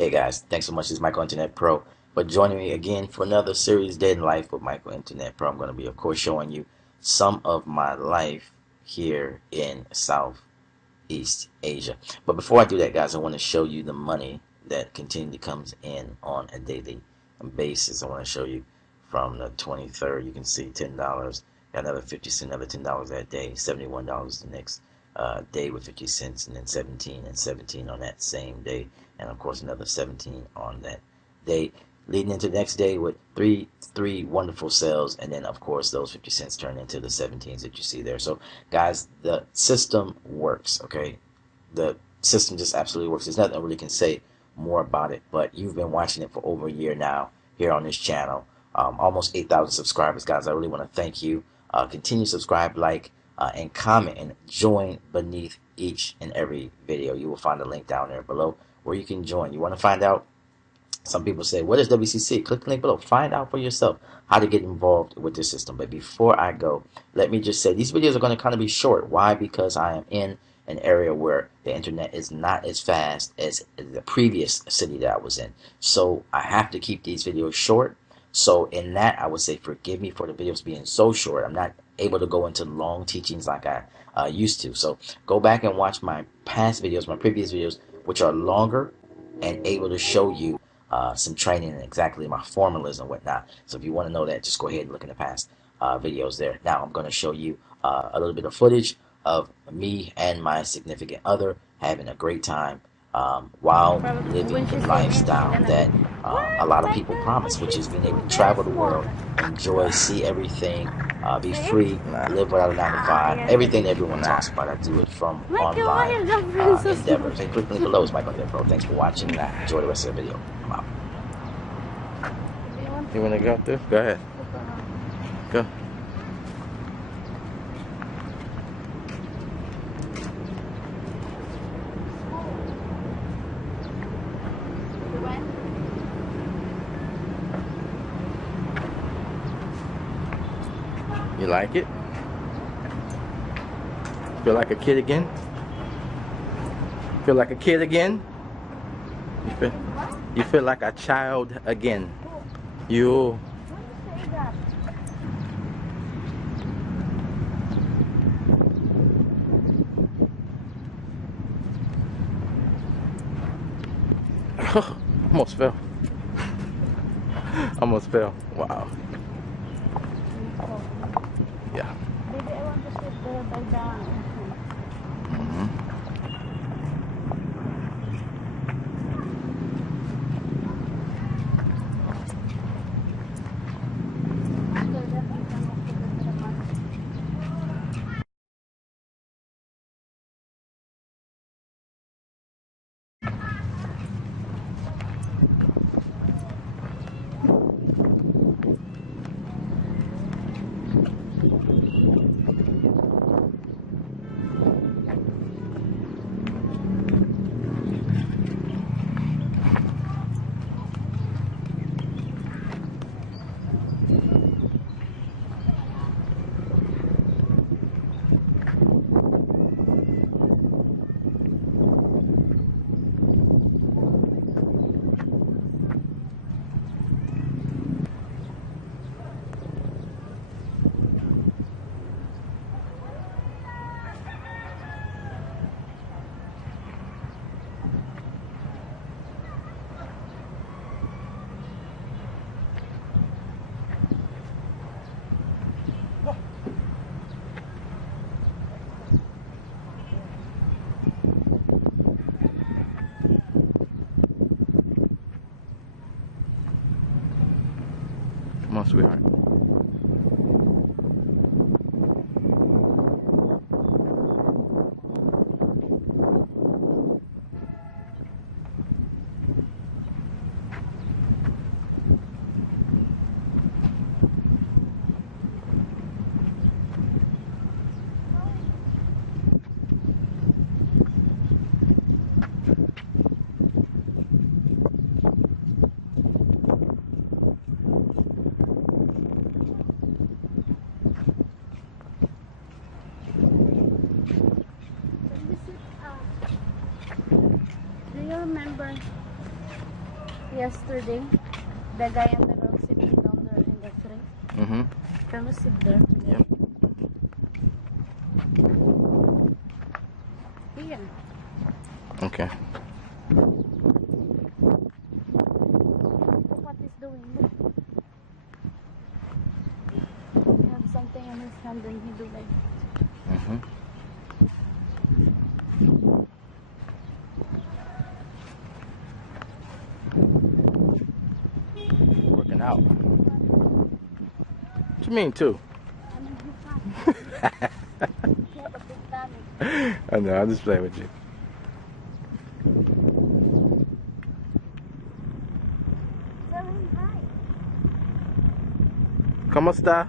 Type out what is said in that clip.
Hey guys, thanks so much. This is Michael Internet Pro for joining me again for another series, Day in Life with Michael Internet Pro. I'm going to be, of course, showing you some of my life here in Southeast Asia. But before I do that, guys, I want to show you the money that continually comes in on a daily basis. I want to show you from the 23rd. You can see $10, got another 50 cents, another $10 that day, $71 the next day with 50 cents, and then 17 and 17 on that same day, and of course another 17 on that day, leading into the next day with three wonderful sales, and then of course those 50 cents turn into the 17s that you see there. So guys, the system works. Okay, the system just absolutely works. There's nothing I really can say more about it, but you've been watching it for over a year now here on this channel. Almost 8,000 subscribers, guys. I really want to thank you. Continue to subscribe, like, and comment, and join beneath each and every video. You will find a link down there below where you can join. You want to find out? Some people say, what is WCC? Click the link below. Find out for yourself how to get involved with this system. But before I go, let me just say these videos are going to kind of be short. Why? Because I am in an area where the internet is not as fast as the previous city that I was in. So I have to keep these videos short. So in that, I would say forgive me for the videos being so short. I'm not able to go into long teachings like I used to. So go back and watch my past videos, my previous videos, which are longer and able to show you some training and exactly my formulas and whatnot. So if you want to know that, just go ahead and look in the past videos there. Now I'm going to show you a little bit of footage of me and my significant other having a great time while living the lifestyle that a lot of people promise, which is being able to travel the world, enjoy, see everything, be free, live without a 9 to 5, everything everyone talks about. I do it from online endeavors. And click the link below is Michael Internet Pro. Thanks for watching, and I enjoy the rest of the video. I'm out. You want to go through? Go ahead. Go. You like it? Feel like a kid again? Feel like a kid again? You feel like a child again? You. Almost fell. Almost fell. Wow. Yeah. Come on, sweetheart. Do you remember yesterday. The guy on the road sitting down there in the tree. Mm-hmm. Can we sit there? Yep. Here. Okay. What is doing? Look. He have something in his hand and he do like. Mm-hmm. Working out. What you mean too? I mean, he's fine. He had a big tummy. I know, I'm just playing with you. Tell him hi. ¿Cómo está?